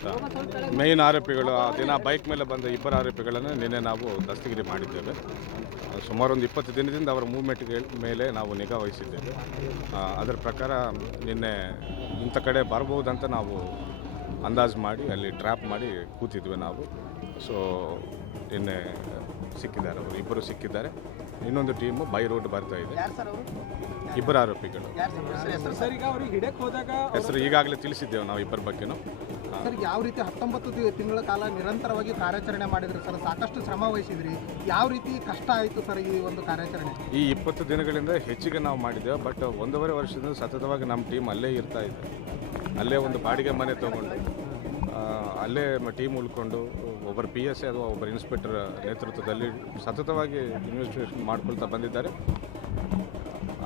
ಅಂತ ಮೇಯ್ನ್ ಆರೋಪಿಗಳು ಆ ದಿನ ಬೈಕ್ ಮೇಲೆ ಬಂದ ಇಬ್ಬರು ಆರೋಪಿಗಳನ್ನು ನಿನ್ನೆ ನಾವು ದಸ್ತಗಿರಿ ಮಾಡಿದ್ದೇವೆ. ಸುಮಾರು ಒಂದು 20 ದಿನದಿಂದ ಅವರ ಮೂವ್ಮೆಂಟ್ಗಳ ಮೇಲೆ ನಾವು ನಿಗಾ ವಹಿಸಿದ್ದೇವೆ. ಅದರ ಪ್ರಕಾರ ನಿನ್ನೆ ಇಂಥ ಕಡೆ ಬರ್ಬೋದಂತ ನಾವು ಅಂದಾಜು ಮಾಡಿ ಅಲ್ಲಿ ಟ್ರ್ಯಾಪ್ ಮಾಡಿ ಕೂತಿದ್ವಿ ನಾವು. ಸೊ ನಿನ್ನೆ ಸಿಕ್ಕಿದ್ದಾರೆ, ಅವರು ಇಬ್ಬರು ಸಿಕ್ಕಿದ್ದಾರೆ. ಇನ್ನೊಂದು ಟೀಮು ಬೈ ರೋಡ್ ಬರ್ತಾ ಇದೆ. ಇಬ್ಬರು ಆರೋಪಿಗಳು ಹೆಸರು ಈಗಾಗಲೇ ತಿಳಿಸಿದ್ದೇವೆ ನಾವು ಇಬ್ಬರ ಬಗ್ಗೆನೂ. ಸರ್, ಯಾವ ರೀತಿ 19 ತಿಂಗಳ ಕಾಲ ನಿರಂತರವಾಗಿ ಕಾರ್ಯಾಚರಣೆ ಮಾಡಿದ್ರಿ ಸರ್, ಸಾಕಷ್ಟು ಶ್ರಮ ವಹಿಸಿದ್ರಿ, ಯಾವ ರೀತಿ ಕಷ್ಟ ಆಯಿತು ಸರ್ ಈ ಒಂದು ಕಾರ್ಯಾಚರಣೆ? ಈ 20 ದಿನಗಳಿಂದ ಹೆಚ್ಚಿಗೆ ನಾವು ಮಾಡಿದ್ದೇವೆ. ಬಟ್ 1.5 ವರ್ಷದಿಂದ ಸತತವಾಗಿ ನಮ್ಮ ಟೀಮ್ ಅಲ್ಲೇ ಇರ್ತಾ ಇದೆ. ಅಲ್ಲೇ ಒಂದು ಬಾಡಿಗೆ ಮನೆ ತೊಗೊಂಡು ಅಲ್ಲೇ ಟೀಮ್ ಉಳ್ಕೊಂಡು ಒಬ್ಬರು PSI ಅಥವಾ ಒಬ್ಬರು ಇನ್ಸ್ಪೆಕ್ಟರ್ ನೇತೃತ್ವದಲ್ಲಿ ಸತತವಾಗಿ ಇನ್ವೆಸ್ಟಿಗೇಷನ್ ಮಾಡ್ಕೊಳ್ತಾ ಬಂದಿದ್ದಾರೆ.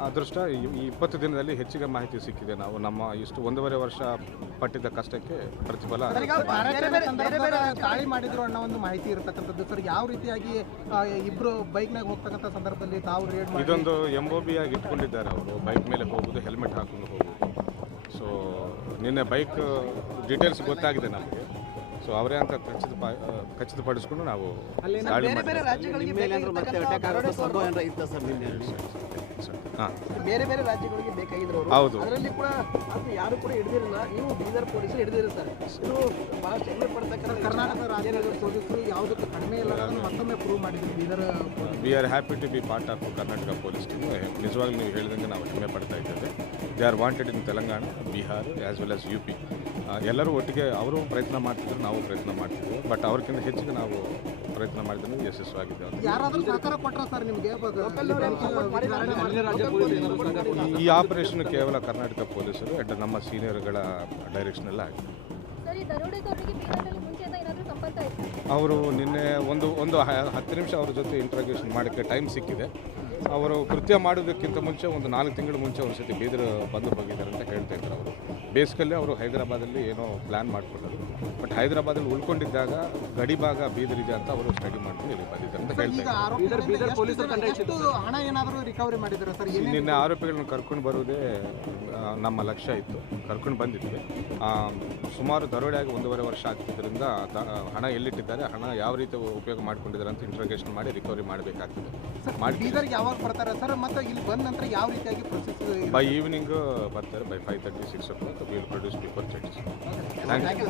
ಅದೃಷ್ಟ ಈ 20 ದಿನದಲ್ಲಿ ಹೆಚ್ಚಿಗೆ ಮಾಹಿತಿ ಸಿಕ್ಕಿದೆ. ನಾವು ನಮ್ಮ ಇಷ್ಟು 1.5 ವರ್ಷ ಪಟ್ಟಿದ್ದ ಕಷ್ಟಕ್ಕೆ ಪ್ರತಿಫಲ. ದಾಳಿ ಮಾಡಿದ್ರು ಅನ್ನೋ ಒಂದು ಮಾಹಿತಿ ಇರತಕ್ಕಂಥದ್ದು ಸರ್, ಯಾವ ರೀತಿಯಾಗಿ ಇಬ್ಬರು ಬೈಕ್ನಾಗ ಹೋಗ್ತಕ್ಕಂಥ ಸಂದರ್ಭದಲ್ಲಿ ತಾವು ರೇಡ್ ಮಾಡಿ ಇದೊಂದು MOB ಆಗಿ ಇಟ್ಕೊಂಡಿದ್ದಾರೆ. ಅವರು ಬೈಕ್ ಮೇಲೆ ಹೋಗೋದು, ಹೆಲ್ಮೆಟ್ ಹಾಕೊಂಡು ಹೋಗೋದು. ಸೊ ನಿನ್ನೆ ಬೈಕ್ ಡೀಟೇಲ್ಸ್ ಗೊತ್ತಾಗಿದೆ ನಮಗೆ. ಸೊ ಅವರೇ ಅಂತ ಖಚಿತಪಡಿಸ್ಕೊಂಡು ನಾವು ದಾಳಿ ಬೇರೆ ರಾಜ್ಯಗಳಿಗೆ ಬೇಕಾಗಿದ್ರು. ಹೌದು, ಅದರಲ್ಲಿ ಕೂಡ ಯಾರು ಕೂಡ ಹಿಡಿದಿರಲಿಲ್ಲ. ನೀವು ಬೀದರ್ ಪೊಲೀಸರು ಹಿಡಿದಿರಿ ಸರ್. ಇದು ಬಹಳಷ್ಟು ಹೆಮ್ಮೆ ಪಡ್ತಕ್ಕಂಥ ಕರ್ನಾಟಕ ರಾಜ್ಯದ ಪೊಲೀಸರು ಯಾವುದಕ್ಕೂ ಕಡಿಮೆ ಇಲ್ಲ ಮತ್ತೊಮ್ಮೆ ಪ್ರೂವ್ ಮಾಡಿದ್ರು Bidar. We are happy to be part of Karnataka police team. ನಿಜವಾಗ್ಲೂ ನೀವು ಹೇಳಿದಂಗೆ ನಾವು ಹೆಮ್ಮೆ ಪಡ್ತಾ ಇದ್ದೇವೆ. They are wanted in Telangana, Bihar as well as UP. ಎಲ್ಲರೂ ಒಟ್ಟಿಗೆ ಅವರು ಪ್ರಯತ್ನ ಮಾಡ್ತಿದ್ರು, ನಾವು ಪ್ರಯತ್ನ ಮಾಡ್ತಿದ್ವಿ. ಬಟ್ ಅವ್ರಿಗಿಂತ ಹೆಚ್ಚಿಗೆ ನಾವು ಪ್ರಯತ್ನ ಮಾಡಿದ್ರೆ ಯಶಸ್ವಿಯಾಗಿದ್ದೇವೆ. ಯಾರಾದರೂ ಸಹಕಾರ ಕೊಟ್ಟರೆ ಸರ್ ನಿಮಗೆ? ಈ ಆಪರೇಷನ್ ಕೇವಲ ಕರ್ನಾಟಕ ಪೊಲೀಸರು ಅಂಡ್ ನಮ್ಮ ಸೀನಿಯರ್ಗಳ ಡೈರೆಕ್ಷನ್ ಆಗಿದೆ. ಅವರು ನಿನ್ನೆ ಒಂದು 10 ನಿಮಿಷ ಅವ್ರ ಜೊತೆ ಇಂಟ್ರಾಗೇಷನ್ ಮಾಡೋಕ್ಕೆ ಟೈಮ್ ಸಿಕ್ಕಿದೆ. ಅವರು ಕೃತ್ಯ ಮಾಡೋದಕ್ಕಿಂತ ಮುಂಚೆ ಒಂದು 4 ತಿಂಗಳ ಮುಂಚೆ ಒಂದು ಸತಿ ಬೀದರ್ ಬಂದು ಹೋಗಿದ್ದಾರೆ ಅಂತ ಹೇಳ್ತಾ ಇದ್ರು. ಅವರು ಬೇಸಿಕಲ್ಲಿ ಅವರು ಹೈದರಾಬಾದಲ್ಲಿ ಏನೋ ಪ್ಲ್ಯಾನ್ ಮಾಡಿಕೊಂಡರು. ಬಟ್ ಹೈದರಾಬಾದಲ್ಲಿ ಉಳ್ಕೊಂಡಿದ್ದಾಗ ಗಡಿ ಭಾಗ ಬೀದರ್ ಇದೆ ಅಂತ ಅವರು ಸ್ಟಡಿ ಮಾಡ್ಕೊಂಡು ಇಲ್ಲಿ ಬಂದಿದ್ದಾರೆ ಅಂತ ಹೇಳ್ತಾ ಇದ್ದಾರೆ. ಹಣ ಏನಾದರೂ ರಿಕವರಿ ಮಾಡಿದ್ದಾರೆ ಸರ್? ನಿನ್ನೆ ಆರೋಪಿಗಳನ್ನ ಕರ್ಕೊಂಡು ಬರುವುದೇ ನಮ್ಮ ಲಕ್ಷ್ಯ ಇತ್ತು. ಕರ್ಕೊಂಡು ಬಂದಿದ್ವಿ. ಸುಮಾರು ದರೋಡೆಯಾಗಿ 1.5 ವರ್ಷ ಆಗ್ತಿದ್ದರಿಂದ ಹಣ ಎಲ್ಲಿಟ್ಟಿದ್ದಾರೆ, ಹಣ ಯಾವ ರೀತಿ ಉಪಯೋಗ ಮಾಡ್ಕೊಂಡಿದ್ದಾರೆ ಅಂತ ಇಂಟ್ರೋಗೇಷನ್ ಮಾಡಿ ರಿಕವರಿ ಮಾಡಬೇಕಾಗ್ತದೆ. ಬೀದರ್ಗೆ ಯಾವಾಗ ಬರ್ತಾರೆ ಸರ್? ಮತ್ತು ಇಲ್ಲಿ ಬಂದ ನಂತರ ಯಾವ ರೀತಿಯಾಗಿ ಪ್ರೊಸೆಸ್? ಬೈ ಈವ್ನಿಂಗ್ ಬರ್ತಾರೆ. By 5:30, 6 o'clock will produce before judges. Thank you.